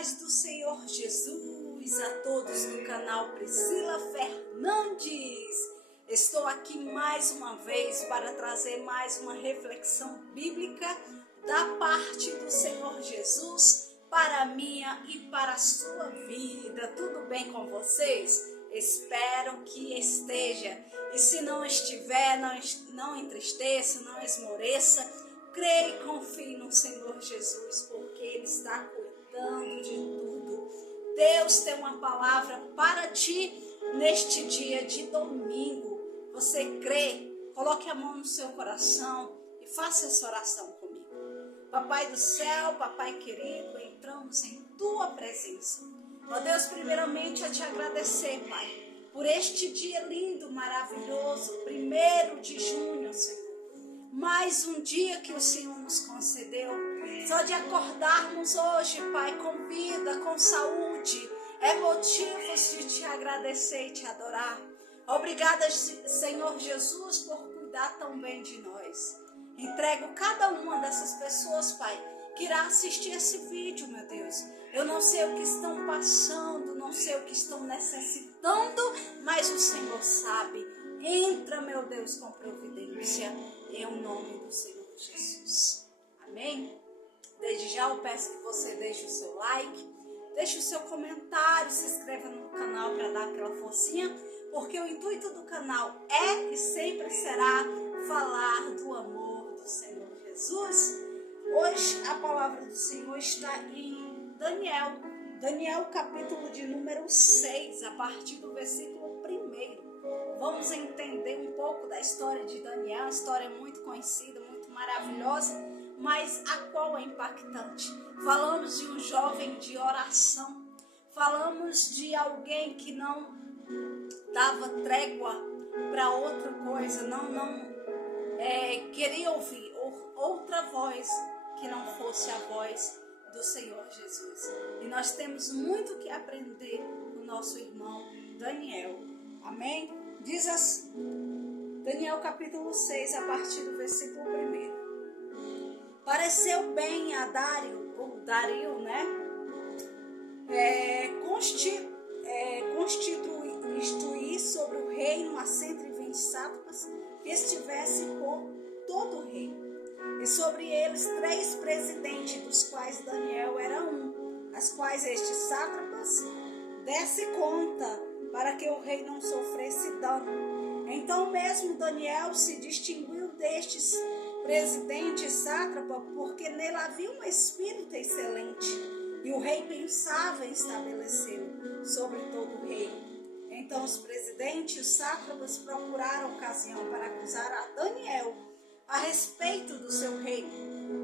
paz do Senhor Jesus a todos do canal Priscila Fernandes. Estou aqui mais uma vez para trazer mais uma reflexão bíblica da parte do Senhor Jesus para a minha e para a sua vida. Tudo bem com vocês? Espero que esteja. E se não estiver, não entristeça, não esmoreça. Creia e confie no Senhor Jesus, porque Ele está cuidando de tudo. Deus tem uma palavra para ti neste dia de domingo. Você crê? Coloque a mão no seu coração e faça essa oração comigo. Papai do céu, Papai querido, entramos em Tua presença. Ó Deus, primeiramente a Te agradecer, Pai, por este dia lindo, maravilhoso, 1º de junho, Senhor. Mais um dia que o Senhor nos concedeu. Só de acordarmos hoje, Pai, com vida, com saúde, é motivos de Te agradecer e Te adorar. Obrigada, Senhor Jesus, por cuidar tão bem de nós. Entrego cada uma dessas pessoas, Pai, que irá assistir esse vídeo, meu Deus. Eu não sei o que estão passando, não sei o que estão necessitando, mas o Senhor sabe. Entra, meu Deus, com providência, em o nome do Senhor Jesus. Amém? Desde já eu peço que você deixe o seu like, deixe o seu comentário, se inscreva no canal para dar aquela forcinha, porque o intuito do canal é e sempre será falar do amor do Senhor Jesus. Hoje a palavra do Senhor está em Daniel capítulo de número 6, a partir do versículo 1. Vamos entender um pouco da história de Daniel, uma história muito conhecida, muito maravilhosa, mas a qual é impactante. Falamos de um jovem de oração, falamos de alguém que não dava trégua para outra coisa, queria ouvir outra voz que não fosse a voz do Senhor Jesus. E nós temos muito que aprender com o nosso irmão Daniel. Amém? Diz assim, Daniel capítulo 6, a partir do versículo 1. Pareceu bem a Dario, né? Constituir sobre o reino a 120 sátrapas que estivesse por todo o reino, e sobre eles 3 presidentes, dos quais Daniel era um, as quais estes sátrapas desse conta para que o rei não sofresse dano. Então mesmo Daniel se distinguiu destes presidentes sátrapas, porque nele havia um espírito excelente, e o rei pensava em estabelecê-lo sobre todo o reino. Então os presidentes e os sátrapas procuraram ocasião para acusar a Daniel a respeito do seu reino,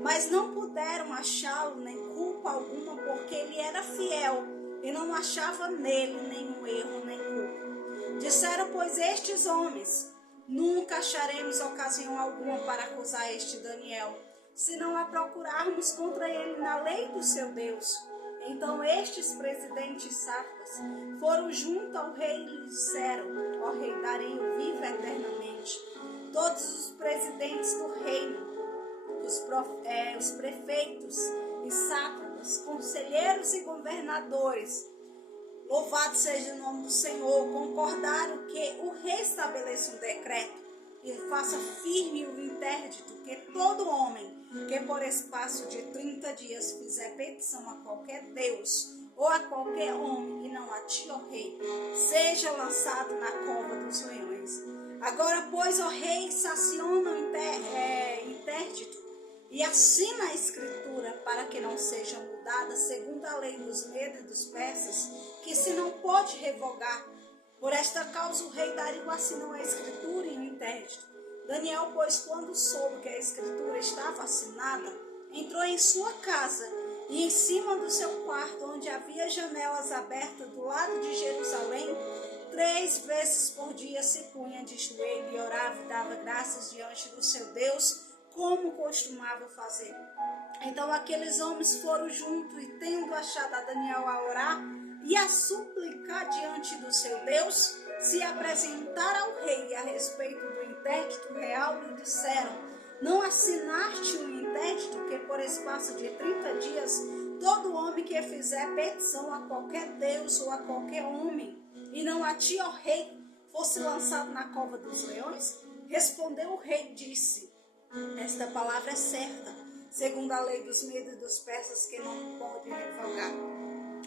mas não puderam achá-lo nem culpa alguma, porque ele era fiel e não achava nele nenhum erro nem culpa. Disseram, pois, estes homens: nunca acharemos ocasião alguma para acusar este Daniel, se não a procurarmos contra ele na lei do seu Deus. Então estes presidentes sátrapas foram junto ao rei e lhe disseram: ó rei Dario, viva eternamente. Todos os presidentes do reino, os prefeitos e sátrapas, conselheiros e governadores, louvado seja o nome do Senhor, concordaram que o rei estabeleça um decreto e faça firme o interdito, que todo homem que por espaço de 30 dias fizer petição a qualquer Deus ou a qualquer homem, e não a ti, ó rei, seja lançado na cova dos leões. Agora, pois, ó rei, sanciona o interdito e assina a escritura, para que não seja mudada segundo a lei dos medos e dos persas, que se não pode revogar. Por esta causa o rei Dario assinou a escritura e o interdito. Daniel, pois, quando soube que a escritura estava assinada, entrou em sua casa, e em cima do seu quarto, onde havia janelas abertas do lado de Jerusalém, 3 vezes por dia se punha de joelho e orava e dava graças diante do seu Deus, como costumava fazer. Então aqueles homens foram juntos, e tendo achado a Daniel a orar e a suplicar diante do seu Deus, se apresentaram ao rei a respeito do interdito real, e disseram: não assinaste o interdito que por espaço de 30 dias todo homem que fizer petição a qualquer Deus ou a qualquer homem, e não a ti, ó rei, fosse lançado na cova dos leões? Respondeu o rei e disse: esta palavra é certa, segundo a lei dos medos e dos persas, que não pode revogar.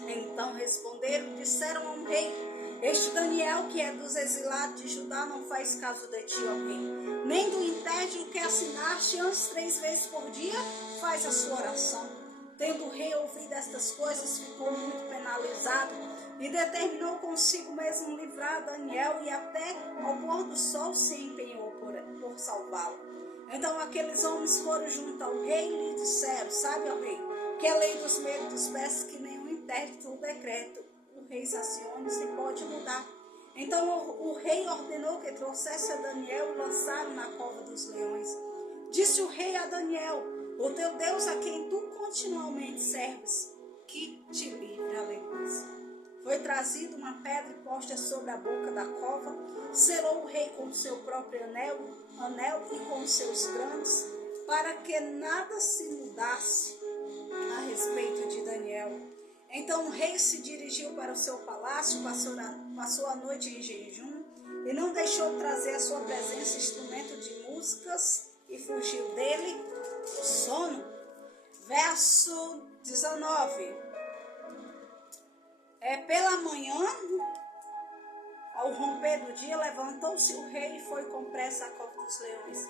Então responderam e disseram ao rei: este Daniel, que é dos exilados de Judá, não faz caso de ti, ó rei, nem do interdio que assinaste antes 3 vezes por dia, faz a sua oração. Tendo o rei ouvido estas coisas, ficou muito penalizado e determinou consigo mesmo livrar Daniel, e até ao pôr do sol se empenhou por salvá-lo. Então aqueles homens foram junto ao rei e lhe disseram: sabe, ó rei, que a lei dos medos dos persas, que nenhum interdito ou decreto o rei Sacione se pode mudar. Então o rei ordenou que trouxesse a Daniel e lançaram na cova dos leões. Disse o rei a Daniel: o teu Deus, a quem tu continuamente serves, que te livre. Aleluia. Foi trazida uma pedra e posta sobre a boca da cova, selou o rei com o seu próprio anel e com os seus grandes, para que nada se mudasse a respeito de Daniel. Então o rei se dirigiu para o seu palácio, passou a noite em jejum e não deixou trazer à sua presença instrumento de músicas, e fugiu dele o sono. Verso 19. Pela manhã, ao romper do dia, levantou-se o rei e foi com pressa à cova dos leões.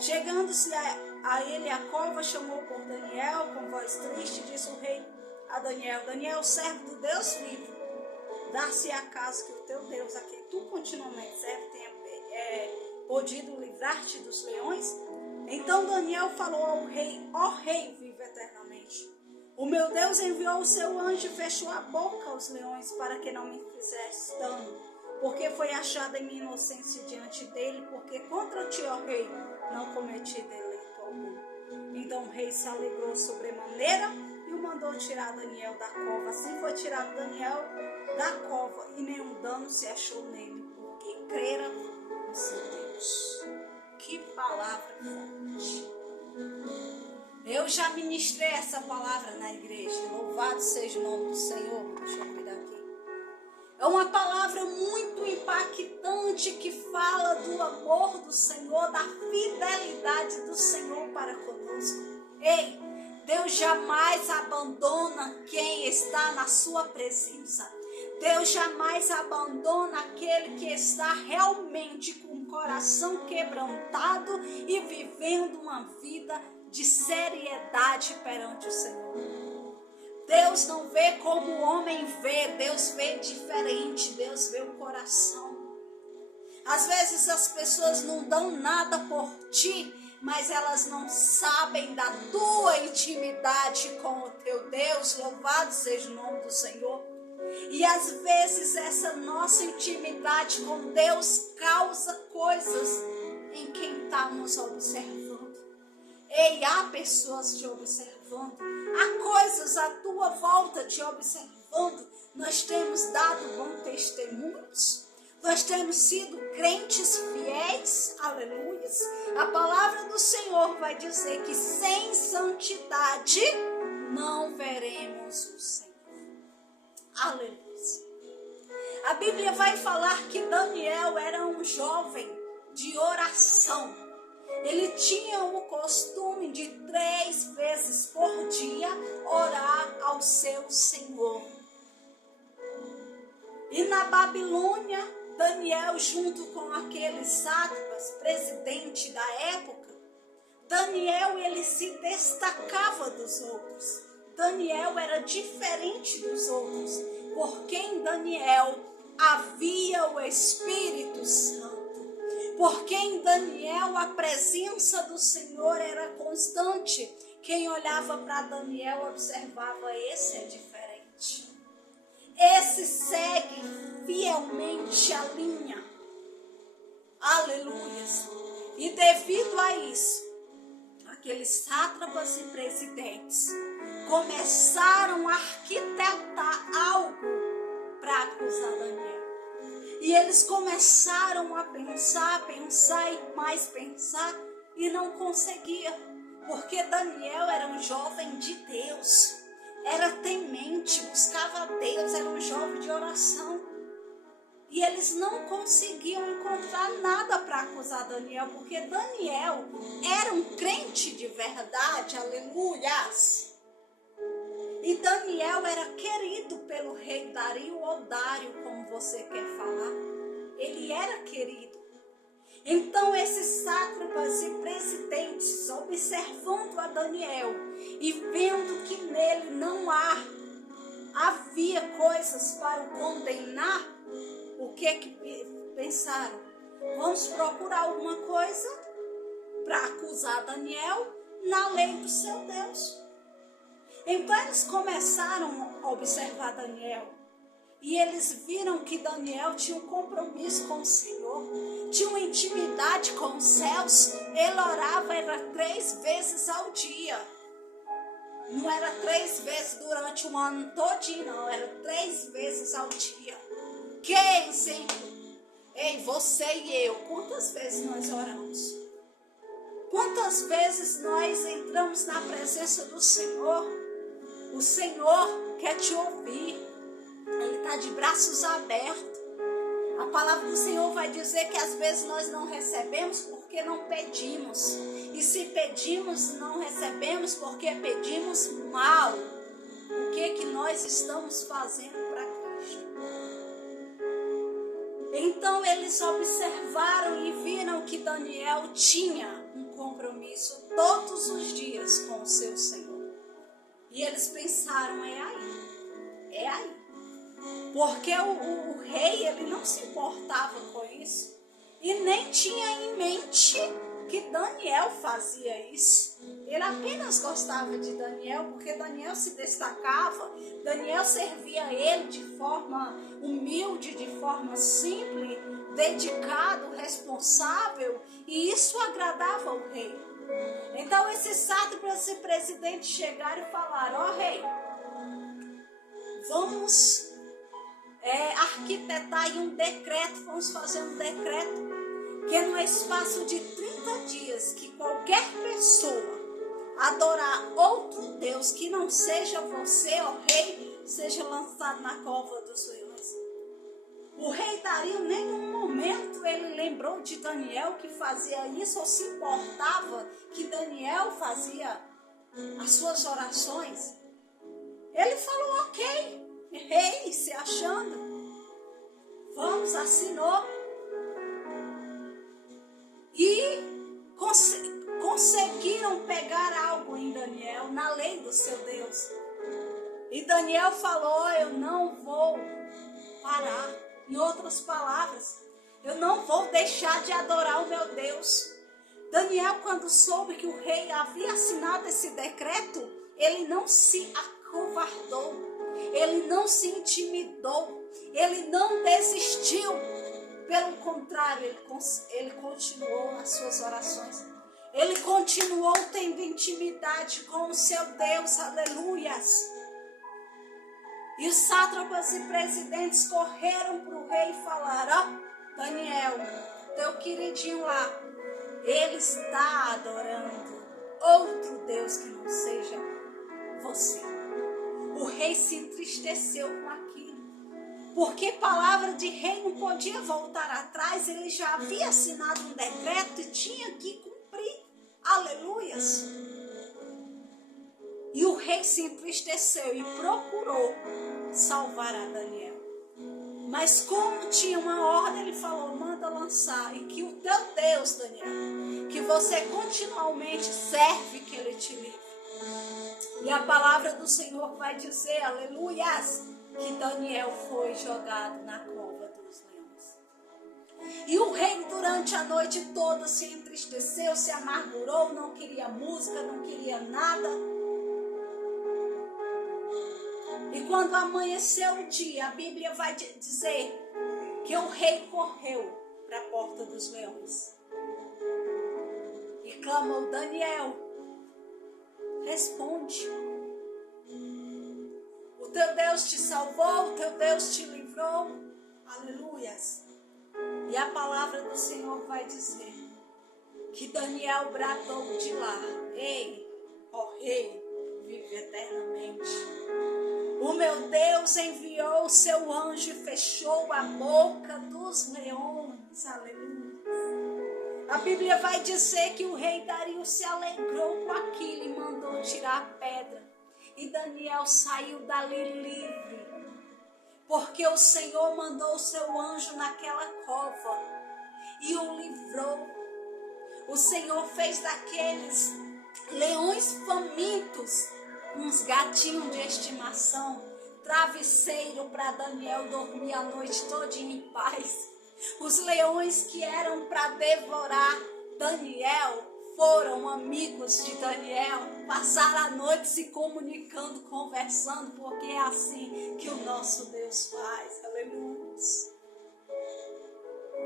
Chegando-se a ele a cova, chamou por Daniel com voz triste, disse o rei a Daniel: Daniel, servo do Deus vivo, dar-se acaso que o teu Deus, a quem tu continuamente serves, tenha podido livrar-te dos leões? Então Daniel falou ao rei: ó rei, vive eternamente. O meu Deus enviou o seu anjo e fechou a boca aos leões para que não me fizesse dano, porque foi achada em minha inocência diante dele, porque contra ti, ó rei, não cometi delito algum. Então o rei se alegrou sobremaneira e o mandou tirar Daniel da cova. Assim foi tirado Daniel da cova, e nenhum dano se achou nele, porque crera no seu Deus. Que palavra forte! Eu já ministrei essa palavra na igreja. Louvado seja o nome do Senhor. Deixa eu cuidar aqui. É uma palavra muito impactante que fala do amor do Senhor, da fidelidade do Senhor para conosco. Ei, Deus jamais abandona quem está na sua presença. Deus jamais abandona aquele que está realmente com o coração quebrantado e vivendo uma vida de seriedade perante o Senhor. Deus não vê como o homem vê, Deus vê diferente, Deus vê o coração. Às vezes as pessoas não dão nada por ti, mas elas não sabem da tua intimidade com o teu Deus. Louvado seja o nome do Senhor. E às vezes essa nossa intimidade com Deus causa coisas em quem está nos observando. Ei, há pessoas te observando, há coisas à tua volta te observando. Nós temos dado bons testemunhos, nós temos sido crentes fiéis, aleluia. A palavra do Senhor vai dizer que sem santidade não veremos o Senhor. Aleluia. A Bíblia vai falar que Daniel era um jovem de oração. Ele tinha o costume de 3 vezes por dia orar ao seu Senhor. E na Babilônia, Daniel, junto com aqueles sátrapas, presidente da época, Daniel, ele se destacava dos outros. Daniel era diferente dos outros, porque em Daniel havia o Espírito Santo. Porque em Daniel a presença do Senhor era constante. Quem olhava para Daniel observava: esse é diferente. Esse segue fielmente a linha. Aleluia. E devido a isso, aqueles sátrapas e presidentes começaram a arquitetar algo para acusar Daniel. E eles começaram a pensar e mais pensar, e não conseguia, porque Daniel era um jovem de Deus, era temente crente, buscava a Deus, era um jovem de oração. E eles não conseguiam encontrar nada para acusar Daniel, porque Daniel era um crente de verdade, aleluias. E Daniel era querido pelo rei Dario ou Dário, como você quer falar. Ele era querido. Então esses sátrapas e presidentes, observando a Daniel e vendo que nele não havia coisas para o condenar, o que pensaram? Vamos procurar alguma coisa para acusar Daniel na lei do seu Deus. Então eles começaram a observar Daniel. E eles viram que Daniel tinha um compromisso com o Senhor, tinha uma intimidade com os céus. Ele orava, era 3 vezes ao dia. Não era 3 vezes durante um ano todinho, não. Era 3 vezes ao dia. Quem sempre? Ei, você e eu, quantas vezes nós oramos? Quantas vezes nós entramos na presença do Senhor? O Senhor quer te ouvir. Ele está de braços abertos. A palavra do Senhor vai dizer que às vezes nós não recebemos porque não pedimos. E se pedimos, não recebemos porque pedimos mal. O que nós estamos fazendo para Cristo? Então eles observaram e viram que Daniel tinha um compromisso todos os dias com o seu Senhor. E eles pensaram, é aí. Porque o rei, ele não se importava com isso. E nem tinha em mente que Daniel fazia isso. Ele apenas gostava de Daniel porque Daniel se destacava. Daniel servia a ele de forma humilde, de forma simples, dedicado, responsável. E isso agradava ao rei. Então esses sátrapas e presidentes chegaram e falaram, ó rei, vamos arquitetar aí um decreto, vamos fazer um decreto que no espaço de 30 dias que qualquer pessoa adorar outro Deus que não seja você, ó rei, seja lançado na cova dos leões. O rei Dario, em nenhum momento ele lembrou de Daniel que fazia isso ou se importava que Daniel fazia as suas orações. Ele falou, ok, rei, se achando. Vamos, assinou. E conseguiram pegar algo em Daniel, na lei do seu Deus. E Daniel falou, eu não vou parar. Em outras palavras, eu não vou deixar de adorar o meu Deus. Daniel, quando soube que o rei havia assinado esse decreto, ele não se acovardou, ele não se intimidou, ele não desistiu. Pelo contrário, ele continuou nas suas orações. Ele continuou tendo intimidade com o seu Deus, aleluias. E os sátrapas e presidentes correram para o rei e falaram, ó, Daniel, teu queridinho lá, ele está adorando outro Deus que não seja você. O rei se entristeceu com aquilo, porque palavra de rei não podia voltar atrás, ele já havia assinado um decreto e tinha que cumprir, aleluias. E o rei se entristeceu e procurou salvar a Daniel. Mas como tinha uma ordem, ele falou, manda lançar. E que o teu Deus, Daniel, que você continuamente serve, que ele te livre. E a palavra do Senhor vai dizer, aleluias, que Daniel foi jogado na cova dos leões. E o rei durante a noite toda se entristeceu, se amargurou, não queria música, não queria nada. E quando amanheceu o dia, a Bíblia vai dizer que o rei correu para a porta dos leões. E clamou, Daniel, responde. O teu Deus te salvou, o teu Deus te livrou. Aleluias. E a palavra do Senhor vai dizer que Daniel bradou de lá, ei, ó rei, vive eternamente. O O meu Deus enviou o seu anjo e fechou a boca dos leões. Aleluia. A Bíblia vai dizer que o rei Dario se alegrou com aquilo e mandou tirar a pedra. E Daniel saiu dali livre, porque o Senhor mandou o seu anjo naquela cova e o livrou. O Senhor fez daqueles leões famintos uns gatinhos de estimação, travesseiro para Daniel dormir a noite todinha em paz. Os leões que eram para devorar Daniel foram amigos de Daniel, passaram a noite se comunicando, conversando, porque é assim que o nosso Deus faz. Aleluia.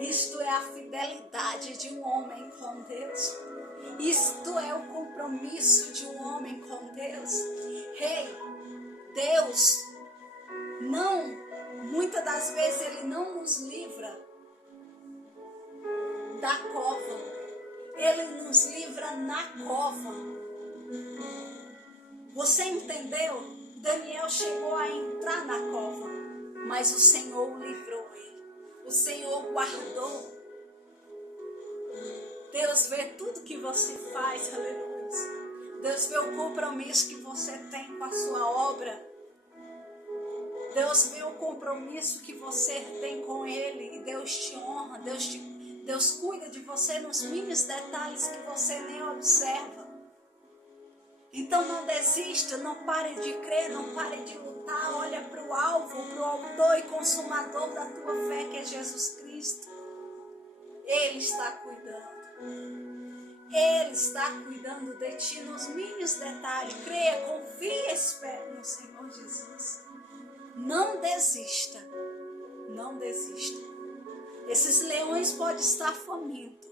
Isto é a fidelidade de um homem com Deus. Isto é o compromisso de um homem com Deus. Deus muitas das vezes Ele não nos livra da cova. Ele nos livra na cova. Você entendeu? Daniel chegou a entrar na cova, mas o Senhor o livrou ele. O Senhor guardou. Deus vê tudo que você faz, aleluia. Deus vê o compromisso que você tem com a sua obra. Deus vê o compromisso que você tem com Ele e Deus te honra. Deus cuida de você nos mínimos detalhes que você nem observa. Então não desista, não pare de crer, não pare de lutar. Olha para o alvo, para o autor e consumador da tua fé, que é Jesus Cristo. Ele está cuidando. Ele está cuidando de ti nos mínimos detalhes. Creia, confie e espere no Senhor Jesus. Não desista. Não desista. Esses leões podem estar famintos,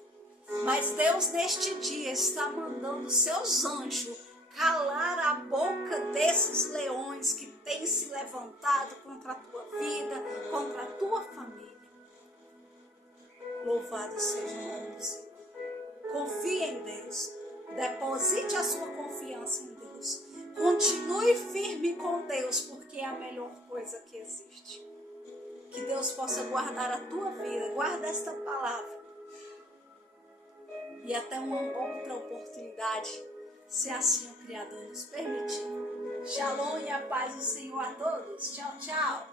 mas Deus neste dia está mandando seus anjos calar a boca desses leões que têm se levantado contra a tua vida, contra a tua família. Louvado seja o nome do Senhor. Confie em Deus. Deposite a sua confiança em Deus. Continue firme com Deus, porque é a melhor coisa que existe. Que Deus possa guardar a tua vida. Guarda esta palavra. E até uma outra oportunidade, se assim o Criador nos permitir. Shalom e a paz do Senhor a todos. Tchau, tchau.